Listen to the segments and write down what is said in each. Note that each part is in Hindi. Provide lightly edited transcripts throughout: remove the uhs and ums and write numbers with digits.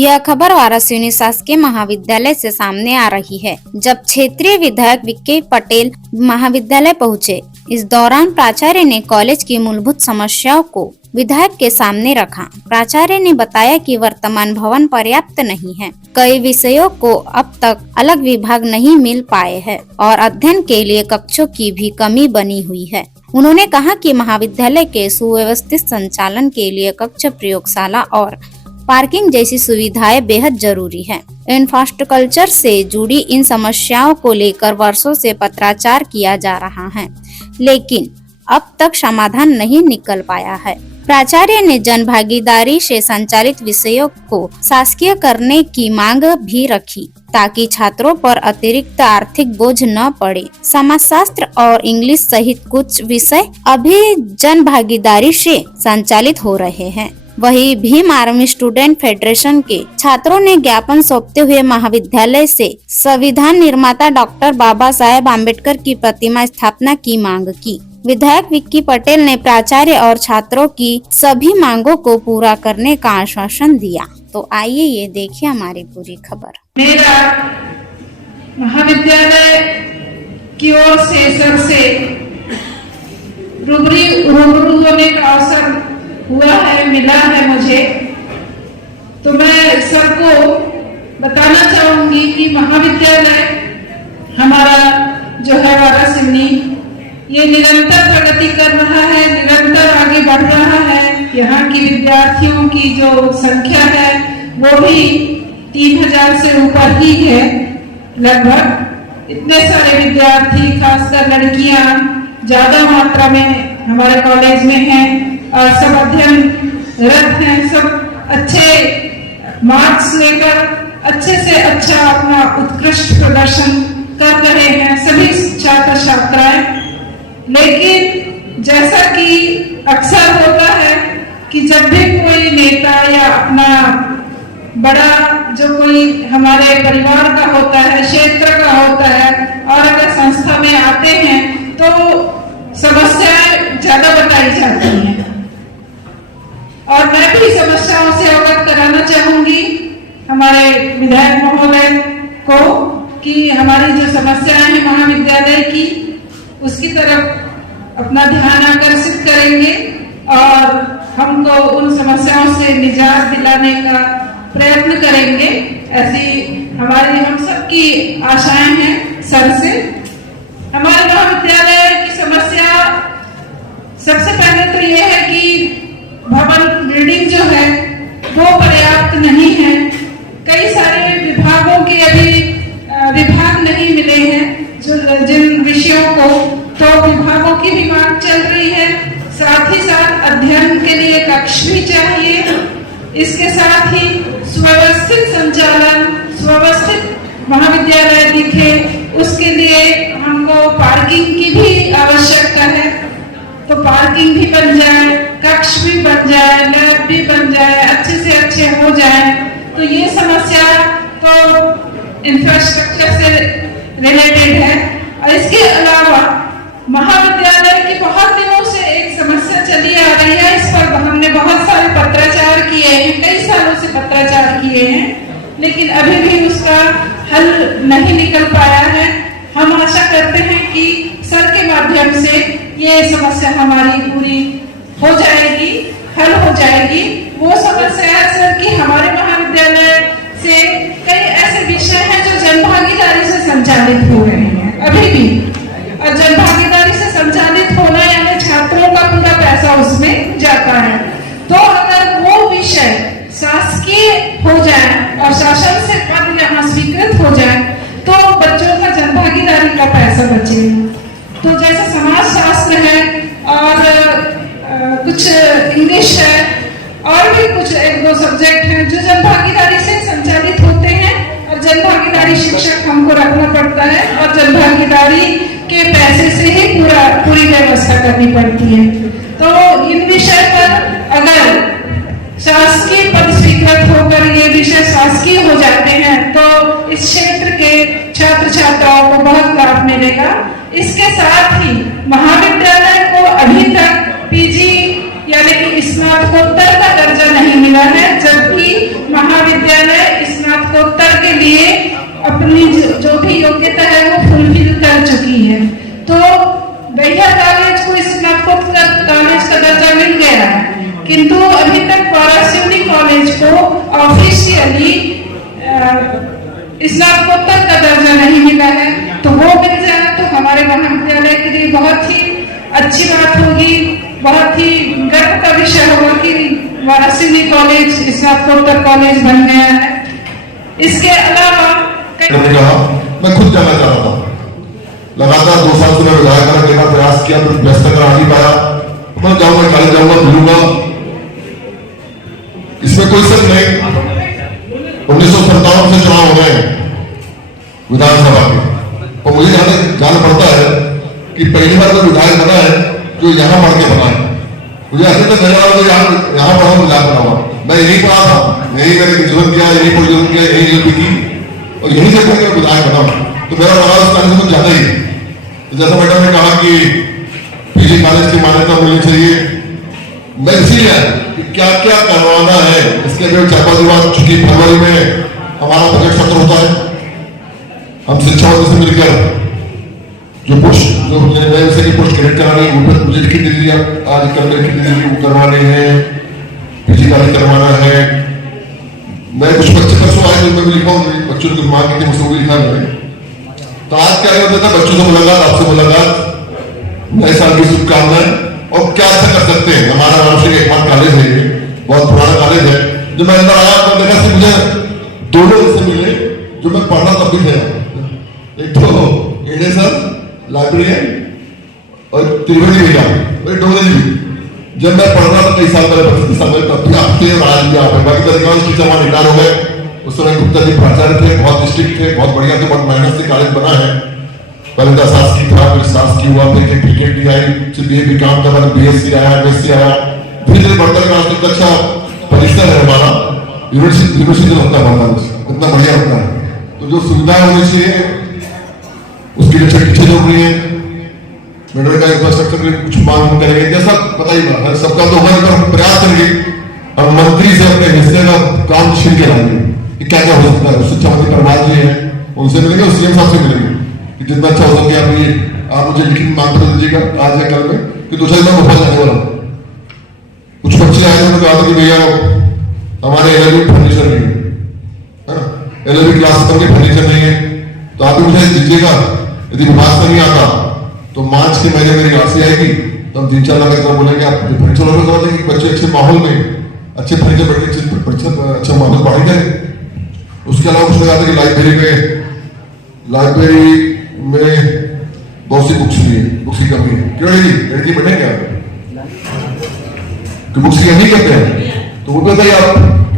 यह खबर वारासिवनी शासकीय महाविद्यालय से सामने आ रही है। जब क्षेत्रीय विधायक विक्की पटेल महाविद्यालय पहुंचे, इस दौरान प्राचार्य ने कॉलेज की मूलभूत समस्याओं को विधायक के सामने रखा। प्राचार्य ने बताया कि वर्तमान भवन पर्याप्त नहीं है, कई विषयों को अब तक अलग विभाग नहीं मिल पाए हैं और अध्ययन के लिए कक्षों की भी कमी बनी हुई है। उन्होंने कहा कि महाविद्यालय के सुव्यवस्थित संचालन के लिए कक्ष, प्रयोगशाला और पार्किंग जैसी सुविधाएं बेहद जरूरी है। इंफ्रास्ट्रक्चर से जुड़ी इन समस्याओं को लेकर वर्षों से पत्राचार किया जा रहा है, लेकिन अब तक समाधान नहीं निकल पाया है। प्राचार्य ने जन भागीदारी से संचालित विषयों को शासकीय करने की मांग भी रखी, ताकि छात्रों पर अतिरिक्त आर्थिक बोझ न पड़े। समाजशास्त्र और इंग्लिश सहित कुछ विषय अभी जन भागीदारी से संचालित हो रहे हैं। वहीं भीम आर्मी स्टूडेंट फेडरेशन के छात्रों ने ज्ञापन सौंपते हुए महाविद्यालय से संविधान निर्माता डॉक्टर बाबा साहेब आम्बेडकर की प्रतिमा स्थापना की मांग की। विधायक विक्की पटेल ने प्राचार्य और छात्रों की सभी मांगों को पूरा करने का आश्वासन दिया। तो आइए ये देखिए हमारी पूरी खबर। मेरा महाविद्यालय की ओर से सर से रूबरू होने का अवसर हुआ है, मिला है मुझे। तो मैं सर को बताना चाहूंगी कि महाविद्यालय हमारा जो है वारासिवनी, ये निरंतर प्रगति कर रहा है, निरंतर आगे बढ़ रहा है। यहाँ की विद्यार्थियों की जो संख्या है वो भी 3000 से ऊपर ही है लगभग। इतने सारे विद्यार्थी, खासकर लड़कियां ज्यादा मात्रा में हमारे कॉलेज में हैं और सब अध्ययनरत हैं। सब अच्छे मार्क्स लेकर अच्छे से अच्छा अपना उत्कृष्ट प्रदर्शन कर रहे हैं सभी छात्र छात्राएं। लेकिन जैसा कि अक्सर होता है कि जब भी कोई नेता या अपना बड़ा जो कोई हमारे परिवार का होता है, क्षेत्र का होता है, और अगर संस्था में आते हैं तो समस्याएं ज्यादा बताई जाती हैं। और मैं भी समस्याओं से अवगत कराना चाहूंगी हमारे विधायक महोदय को कि हमारी जो समस्याएं हैं महाविद्यालय की, उसकी तरफ अपना ध्यान आकर्षित करेंगे और हमको उन समस्याओं से निजात दिलाने का प्रयत्न करेंगे। ऐसी हम सबकी आशाएं हैं सर से। हमारे महाविद्यालय की समस्या सबसे पहले तो ये है कि भवन बिल्डिंग जो है वो पर्याप्त नहीं है। कई सारे विभागों के अभी विभाग नहीं मिले हैं जो जिन विषयों को, तो विभागों की भी मांग चल रही है। साथ ही साथ अध्ययन के लिए कक्ष भी चाहिए। इसके साथ ही सुव्यवस्थित संचालन, सुव्यवस्थित महाविद्यालय दिखे, उसके लिए हमको पार्किंग की भी आवश्यकता है। तो पार्किंग भी बन जाए, कक्ष भी बन जाए, लैब भी बन जाए, अच्छे से अच्छे हो जाए। तो ये समस्या तो इंफ्रास्ट्रक्चर से रिलेटेड है। और इसके अलावा महाविद्यालय की बहुत दिनों से एक समस्या चली आ रही है। इस पर हमने बहुत सारे पत्राचार किए हैं, कई सालों से पत्राचार किए हैं, लेकिन अभी भी उसका हल नहीं निकल पाया है। हम आशा करते हैं कि सर के माध्यम से ये समस्या हमारी पूरी हो जाएगी, हल हो जाएगी। वो समस्या है सर कि हमारे महाविद्यालय से कई ऐसे विषय हैं जो जनभागीदारी से संचालित हो रहे हैं अभी भी। और जनभागीदारी से संचालित होना यानी छात्रों का पूरा पैसा उसमें जाता है। तो अगर वो विषय शासकीय हो जाए और शासन से पद यहाँ स्वीकृत हो जाए तो बच्चों का जनभागीदारी का पैसा बचेगा। तो जैसे समाजशास्त्र है और कुछ इंग्लिश है और भी कुछ 1-2 सब्जेक्ट हैं जो जनभागीदारी से संचालित होते हैं, और जनभागीदारी शिक्षक हमको रखना पड़ता है और जनभागीदारी के पैसे से ही पूरी व्यवस्था करनी पड़ती है। तो इन विषय पर अगर शासकीय पद स्वीकृत होकर ये विषय शासकीय हो जाते हैं तो इस क्षेत्र के छात्र छात्राओं को बहुत लाभ मिलेगा। इसके साथ ही महाविद्यालय को अभी तक पीजी यानी कि स्नातकोत्तर का दर्जा नहीं मिला है, जबकि महाविद्यालय स्नातकोत्तर के लिए अपनी जो भी योग्यता है वो फुलफिल कर चुकी है। तो बैया कॉलेज को स्नातकोत्तर कॉलेज का दर्जा मिल गया है, किंतु अभी तक वाराणसी कॉलेज को ऑफिशियली स्नातकोत्तर का दर्जा नहीं मिला है। तो वो मिल जाए तो हमारे महाविद्यालय के लिए बहुत ही अच्छी बात होगी, बहुत ही गर्व का विषय होगा कि वाराणसी कॉलेज स्नातकोत्तर कॉलेज बन गया है। इसके अलावा मैं खुद जाना चाह रहा था, लगातार 2 साल से मैं विधायक करने का प्रयास किया, तो व्यस्त करा नहीं पाया। मैं जाऊंगा, कल जाऊंगा, मिलूंगा, इसमें कोई शक नहीं। 1957 से चुनाव हो गए विधानसभा के, और मुझे जाना पड़ता है कि पहली बार तो विधायक बना है जो यहाँ पढ़ के बना है। मुझे ऐसे तो नजर आ रहा है यहाँ पढ़ा हूँ, विधायक बना हुआ, मैं यही पढ़ा था, यही मैंने जीवन किया, यही पोजिशन किया, यही ड्यूटी की, और यही से मैं विधायक बना हूँ। तो मेरा बनारस कॉलेज से कुछ ज्यादा ही, जैसा मैडम ने कहा कि पीजी कॉलेज की मान्यता मिलनी चाहिए, मैं इसीलिए कि क्या क्या करवाना है इसके लिए 4-5 बार, चूंकि फरवरी में हमारा बजट सत्र होता है, हम शिक्षा मंत्री से मिलकर जो पोस्ट, जो नए विषय की पोस्ट क्रिएट करानी है, वो मुझे लिखित दे दिया, आज कल में लिखित दे दी, वो करवाने हैं, पीजी कॉलेज करवाना है। मैं कुछ बच्चे परसों आए तो मैं भी लिखा हूँ, बच्चों को मांग की थी, मुझसे वो भी लिखा मैंने। तो आज क्या करता था, बच्चों से मुलाकात, आपसे मुलाकात, नए साल की शुभकामनाएं, और क्या अच्छा कर सकते हैं। हमारा वाराणसी एक बार कॉलेज है, बहुत पुराना कॉलेज है। जब मैं अंदर आया तो देखा कि मुझे 2 लोग इससे मिले जो मैं पढ़ना तब भी थे। एक तो एडे सर लाइब्रेरियन और त्रिवेदी भैया, डोगरे जी। जब मैं पढ़ रहा था कई साल पहले, 25 साल पहले, तब भी आपके और आज भी आप है। बाकी तो अधिकांश टीचर वहां रिटायर हो गए। उस समय गुप्ता जी प्राचार्य थे, बहुत स्ट्रिक्ट थे, बहुत बढ़िया थे, बहुत मेहनत से कॉलेज बना है। पहले 10 शासकीय था, फिर शासकीय हुआ, फिर क्रिकेट आई, फिर बीए काम का, बीएससी आया, एमएससी आया, धीरे धीरे बढ़ता गया। आज तक अच्छा परिसर है हमारा, यूनिवर्सिटी होता है हमारा, इतना बढ़िया होता है। तो जो सुविधाएं होनी चाहिए उसके लिए टीचर जरूरी है, मेट्रो का इंफ्रास्ट्रक्चर में कुछ मांग करेंगे, जैसा बताइए सबका तो हम प्रयास करेंगे। हम मंत्री से अपने हिस्से का काम छीन के लाएंगे कि क्या क्या हो सकता है। शिक्षा मंत्री परमार जी है, उनसे मिलेंगे और सीएम साहब से मिलेंगे कि जितना अच्छा हो सके आप मुझे लिखित मांग पत्र दीजिएगा आज या कल में, कि 2 साल में भोपाल जाने वाला। कुछ बच्चे आए उन्होंने कहा था कि भैया हमारे एलएलबी फर्नीचर नहीं है, एलएलबी क्लास के फर्नीचर नहीं है, तो आप भी मुझे दीजिएगा। यदि विभाग से नहीं आता तो मार्च के महीने मेरी राशि आएगी, तो हम 3-4 लाख का बोलेंगे आप फर्नीचर ऑर्डर करवा देंगे, बच्चे अच्छे माहौल में अच्छे फर्नीचर बैठे अच्छा माहौल पढ़ाई जाए। उसके अलावा कुछ लगा था कि लाइब्रेरी में बहुत सी बुक्स नहीं है, बुक्स की कमी है। क्यों जी बढ़ेंगे आप तो बुक्स की कमी करते हैं, तो वो बताइए आप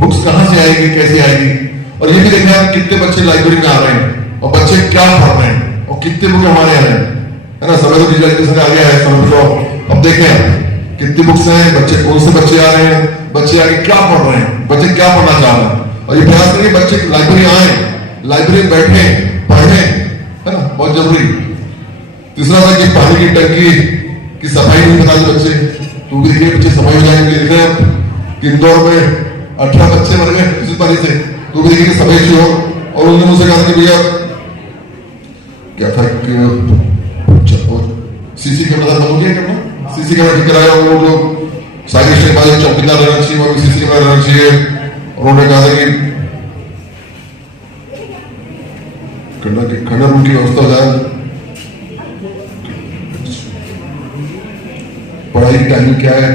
बुक्स कहाँ से आएगी, कैसे आएगी। और ये भी देखें आप कितने बच्चे लाइब्रेरी में आ रहे हैं और बच्चे क्या पढ़ रहे हैं और कितने बुक हमारे यहाँ है ना। समय तो डिजिटलाइजेशन आ गया है, समय तो अब देखें आप कितनी बुक्स हैं, बच्चे कौन से बच्चे आ रहे हैं, बच्चे आगे क्या पढ़ रहे हैं, बच्चे क्या पढ़ना चाह रहे हैं। और ये प्रयास करें बच्चे लाइब्रेरी आए, लाइब्रेरी बैठे, पढ़े, है ना, बहुत जरूरी। तीसरा था कि पानी की टंकी की सफाई नहीं बता दी बच्चे, तो भी देखिए बच्चे सफाई हो जाएंगे। देख रहे हैं आप कि इंदौर में 18 बच्चे मर गए इसी पानी से, तो भी देखिए सफाई अच्छी हो। और उन्होंने मुझसे कहा कि भैया क्या था सीसी कैमरा बंद हो गया, करना सीसी कैमरा ठीक कराया, वो लोग साइड स्टेट वाले चौकीदार रहना चाहिए, वहाँ सीसी कैमरा रहना चाहिए। और उन्होंने कहा था कि खंडर रूम की व्यवस्था हो जाए, पढ़ाई की टाइमिंग क्या है,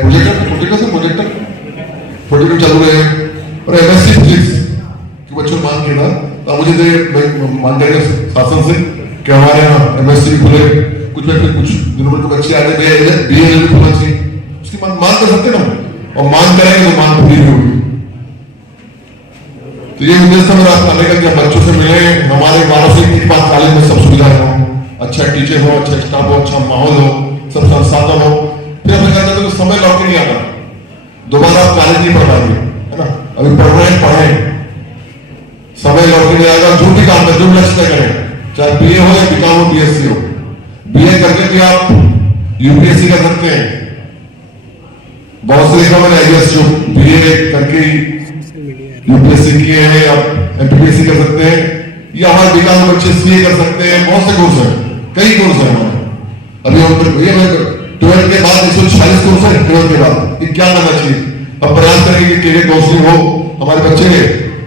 प्रोजेक्टर चालू रहे। और एमएससी फिजिक्स की बच्चों मांग किया था, मुझे मांग करेंगे शासन से कि हमारे यहाँ एमएससी खुले, कुछ दिनों में बच्चे आ रहे बीए भी खुलना चाहिए, उसकी मांग कर सकते ना, और मांग करेंगे तो मांग पूरी नहीं होगी। तो ये उद्देश्य मेरा करने का कि बच्चों से मिले, हमारे वाराणसी की बात कॉलेज में सब सुविधा हो, अच्छा टीचर हो, अच्छा स्टाफ हो, अच्छा माहौल हो, सब संसाधन हो। फिर हमें कहते हैं तो समय लौट के नहीं आता, दोबारा आप कॉलेज नहीं पढ़ पाएंगे, है ना। अभी पढ़ रहे हैं, पढ़े, समय लौट के नहीं आएगा। जो भी काम करें, जो लक्ष्य करें, चाहे बीए हो या बीकॉम हो, बीएससी हो, बीए करके भी आप यूपीएससी कर सकते हैं, बहुत से देखा मैंने आईएएस जो बीए करके यूपीएससी किए हैं या एमपीएससी कर सकते हैं, या हमारे बेकार बच्चे सीए कर सकते हैं, बहुत से कोर्स हैं, कई कोर्स हैं हमारे। अभी हम 12 के बाद 146 कोर्स है 12 के बाद, ये क्या करना चाहिए? अब प्रयास करेंगे कि कैरियर काउंसलिंग हो, हमारे बच्चे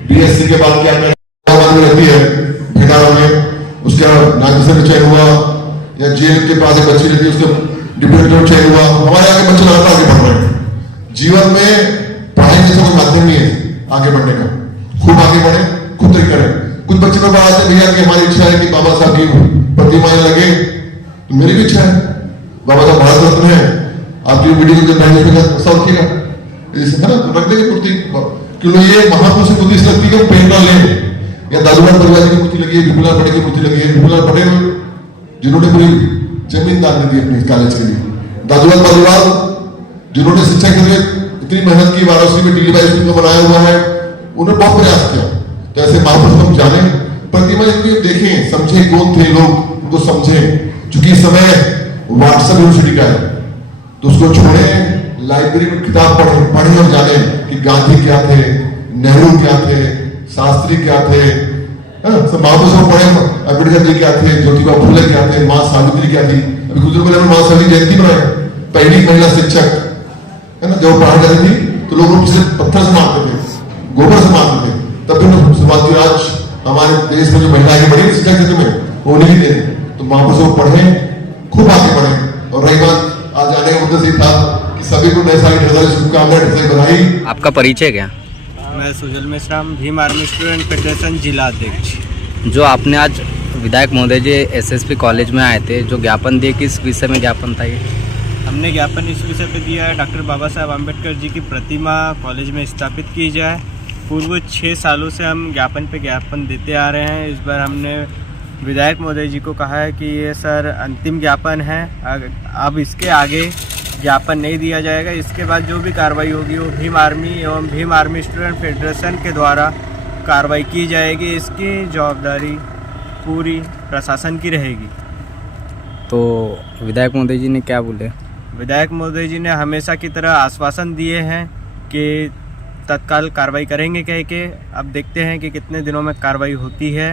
बीएससी के बाद क्या करें रहती है भिंडारा में, उसका नागरिक का चयन हुआ, या जेल के पास एक बच्ची रहती है उसका डिप्टी चयन हुआ। हमारे आगे बच्चे लगातार आगे बढ़ रहे हैं। जीवन में पढ़ाई जैसा कोई माध्यम नहीं है आगे बढ़ने का, खूब आगे बढ़े, खुद तक करें। कुछ बच्चे को आते हैं भैया कि हमारी इच्छा है कि बाबा साहब की प्रतिमाएं लगे, तो मेरी भी इच्छा है, बाबा साहब भारत रत्न है, आपकी वीडियो को जब सब रखिएगा है ना, रख देंगे मूर्ति। क्यों ये महापुरुष की मूर्ति लगती है, प्रेरणा लें। या दादूलाल परिवार की मूर्ति लगी है, विपुलाल पटेल की मूर्ति लगी है। विपुलाल पटेल जिन्होंने पूरी जमीन दान दी अपने कॉलेज के लिए, दादूलाल परिवार जिन्होंने शिक्षा के लिए इतनी मेहनत की, वाराणसी में दिल्ली बाई स्कूल को बनाया हुआ है, उन्होंने बहुत प्रयास किया। तो ऐसे महापुरुष हम जाने, प्रतिमा इनकी देखें, समझे कौन थे लोग, उनको समझें। चूंकि इस समय व्हाट्सएप यूनिवर्सिटी का है, तो उसको छोड़ें, लाइब्रेरी में किताब पढ़ें और जाने कि गांधी क्या थे, नेहरू क्या थे, शास्त्री क्या थे, सब महापुरुषों को पढ़े, अम्बेडकर जी क्या थे, ज्योतिबा फुले क्या थे, मां सावित्री क्या थी। अभी कुछ दिन पहले मां सावित्री जयंती मनाए, पहली महिला शिक्षक है ना, जब पढ़ा करती थी तो लोग उसे पत्थर से मारते थे, गोबर से मारते थे, तब भी समाज आज हमारे देश में जो महिला आगे बढ़ी शिक्षा क्षेत्र में, वो नहीं दे। तो महापुरुषों को पढ़े, खूब आगे बढ़े। और रही बात आज आने का मुद्दा से था कि सभी को नए साल की ढेर सारी शुभकामनाएं, ढेर सारी बधाई। आपका परिचय क्या? मैं Sujal Mishram, Bhim army student federation जिला अध्यक्ष। जो आपने आज विधायक महोदय जी एसएसपी कॉलेज में आए थे, जो ज्ञापन दिए, किस विषय में ज्ञापन था ये? हमने ज्ञापन इस विषय पे दिया है, डॉक्टर बाबा साहब आम्बेडकर जी की प्रतिमा कॉलेज में स्थापित की जाए। पूर्व 6 सालों से हम ज्ञापन पे ज्ञापन देते आ रहे हैं। इस बार हमने विधायक महोदय जी को कहा है कि ये सर अंतिम ज्ञापन है, अब इसके आगे ज्ञापन नहीं दिया जाएगा। इसके बाद जो भी कार्रवाई होगी वो भीम आर्मी एवं भीम आर्मी स्टूडेंट फेडरेशन के द्वारा कार्रवाई की जाएगी। इसकी जवाबदारी पूरी प्रशासन की रहेगी। तो विधायक महोदय जी ने क्या बोले? विधायक महोदय जी ने हमेशा की तरह आश्वासन दिए हैं कि तत्काल कार्रवाई करेंगे कह के। अब देखते हैं कि कितने दिनों में कार्रवाई होती है।